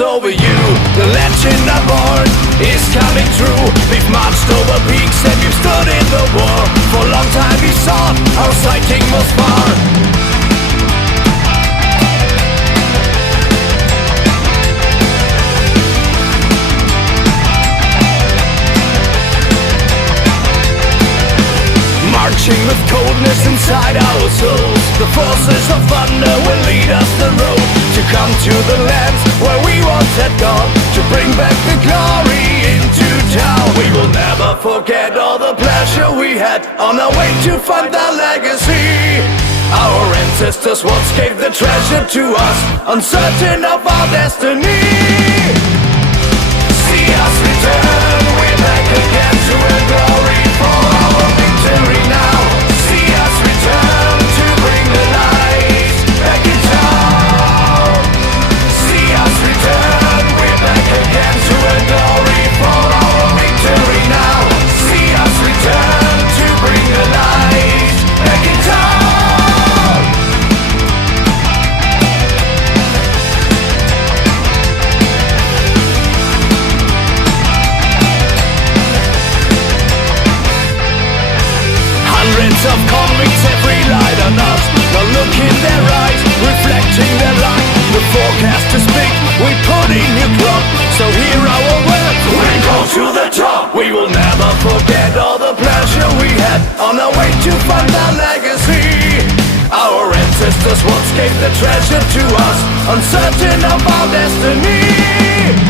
over you. The legend I'm born is coming true. We've marched over peaks and we've stood in the war. For a long time we sought our sighting most far. Marching with coldness inside our souls, the forces of thunder will lead us the road to come to the lands where we once had gone, to bring back the glory into town. We will never forget all the pleasure we had on our way to find our legacy. Our ancestors once gave the treasure to us, uncertain of our destiny. See us return, we're back again to a glory for our victory now. See us return to bring the light back in town. See us return, we're back again to a glory for our victory now. See us return to bring the light back in town. Hundreds of convicts have relied on us. Now look in their eyes, reflecting their light. The forecast is big, we put in new crop. So hear our words, we go to the top. We will never forget all the pleasure we had on our way to find our legacy. Our ancestors once gave the treasure to us, uncertain of our destiny.